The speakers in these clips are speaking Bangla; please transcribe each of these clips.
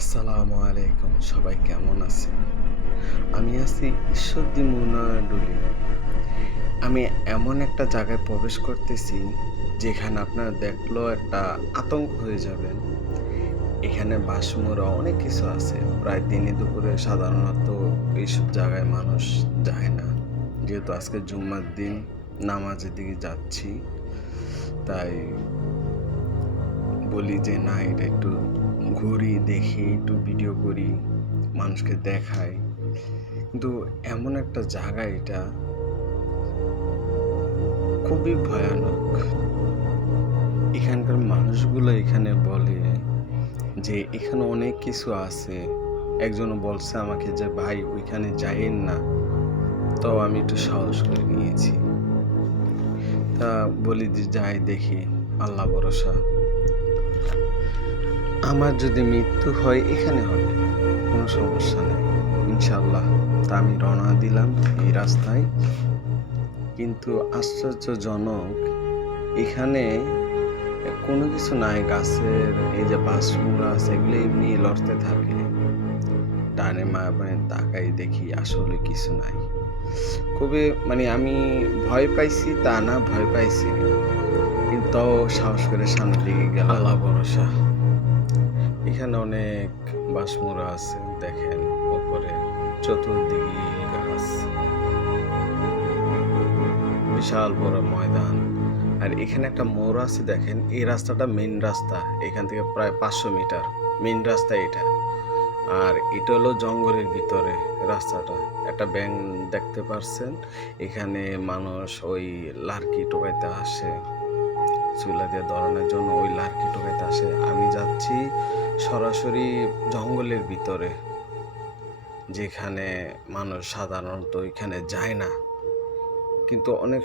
আসসালামু আলাইকুম, সবাই কেমন আছেন? আমি আছি ঈশ্বরদী ডুলি। আমি এমন একটা জায়গায় প্রবেশ করতেছি যেখানে আপনারা দেখলেও একটা আতঙ্ক হয়ে যাবেন। এখানে বাসমুরা অনেক কিছু আছে। প্রায় দিনে দুপুরে সাধারণত এইসব জায়গায় মানুষ যায় না। যেহেতু আজকে জুম্মার দিন, নামাজের দিকে যাচ্ছি। তাই বলি যে না, এটা একটু ঘুরি, দেখি, একটু ভিডিও করি, মানুষকে দেখাই। কিন্তু এমন একটা জায়গা এটা খুবই ভয়ানক। এখানকার মানুষগুলো এখানে বলে যে এখানে অনেক কিছু আছে। একজনও বলছে আমাকে যে ভাই ওইখানে যাইয়েন না। তো আমি একটু সাহস করে নিয়েছি। তা বলি যে যাই দেখি, আল্লাহ ভরসা। আমার যদি মৃত্যু হয় এখানে হবে, কোনো সমস্যা নেই, ইনশাল্লাহ। তা আমি রওনা দিলাম এই রাস্তায়। কিন্তু আশ্চর্যজনক, এখানে কোনো কিছু নাই। গাছের এই যে বাঁশগুলো আছে এগুলো এমনি লড়তে থাকে। ডানে বামে তাকাই, দেখি আসলে কিছু নাই। খুবই আমি ভয় পাইছি তা না, ভয় পাইছি, কিন্তু তাও সাহস করে সামনের দিকে গেলাম। আল্লাহ ভরসা। এখানে অনেক বাঁশমুড়া আছে, দেখেন উপরে চতুর্দিকে ইল গাছ, বিশাল বড় ময়দান। আর এখানে একটা মোড় আছে, দেখেন এই রাস্তাটা মেইন রাস্তা, এখান থেকে প্রায় 500 মিটার মেইন রাস্তা এটা। আর এটা হলো জঙ্গলের ভিতরে রাস্তাটা। একটা ব্যাঙ দেখতে পারছেন। এখানে মানুষ ওই লার্কি টোকাইতে আসে, চুলা দিয়ে ধরানোর জন্য ওই লার্কি টোকাইতে আসে। আমি যাচ্ছি সরাসরি জঙ্গলের ভিতরে, যেখানে মানুষ সাধারণত ওইখানে যায় না, কিন্তু অনেক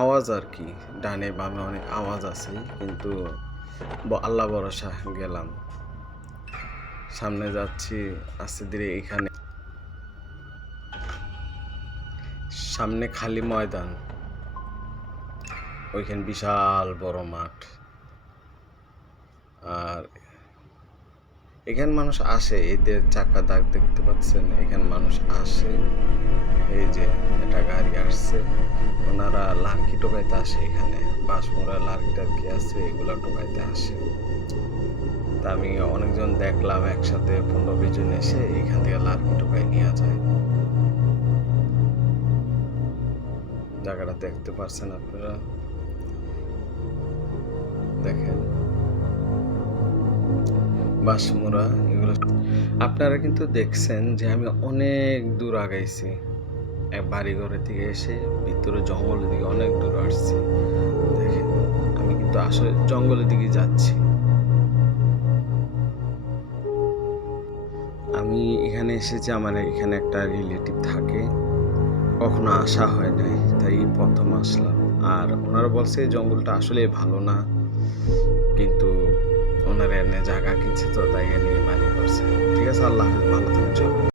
আওয়াজ আর কি, ডানে বামে অনেক আওয়াজ আছে। কিন্তু আল্লাহ ভরসা গেলাম, সামনে যাচ্ছি আস্তে ধীরে। এখানে সামনে খালি ময়দান, ওইখানে বিশাল বড় মাঠ। আর এখানে মানুষ আসে, এদের চাকা দাগ দেখতে পাচ্ছেন, এখানে মানুষ আসে। এই যে একটা গাড়ি আসছে, ওনারা লার্কি টোকাইতে আসে। এখানে বাঁশমোড়া লার্কি টার্কি আছে, এগুলা টোকাইতে আসে। তা আমি অনেকজন দেখলাম একসাথে 15-20 জন এসে এখান থেকে লার্কি টোকাই নিয়ে যায়। জায়গাটা দেখতে পাচ্ছেন আপনারা, দেখেন বাঁশমোড়া এগুলো। আপনারা কিন্তু দেখছেন যে আমি অনেক দূর আগাইছি। এক বাড়িঘরের থেকে এসে ভিতরে জঙ্গলের দিকে অনেক দূর আসছি। দেখেন আমি কিন্তু আসলে জঙ্গলের দিকে যাচ্ছি। আমি এখানে এসেছি, আমার এখানে একটা রিলেটিভ থাকে, কখনো আসা হয় নাই, তাই প্রথম আসলাম। আর ওনারা বলছে জঙ্গলটা আসলে ভালো না, কিন্তু ওনারা এনে জায়গা কিনছে তো তাই এনে বাড়ি করছে। ঠিক আছে, আল্লাহ হাফেজ, ভালো থাকেন সবাই।